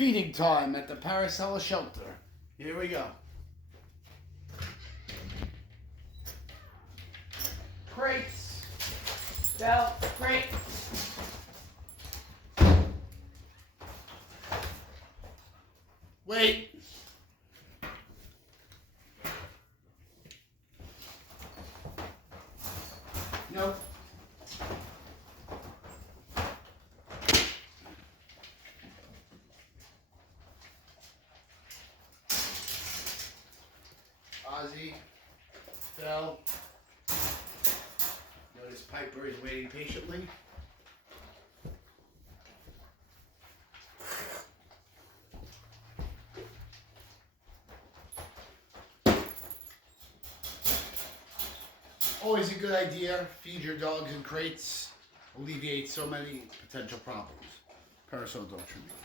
Feeding time at the Paracella shelter. Here we go. Crates. Bell, crate. Wait. Nope. Ozzy, Bell. Notice Piper is waiting patiently. Always a good idea. Feed your dogs in crates. Alleviate so many potential problems. Parasol dog treatment.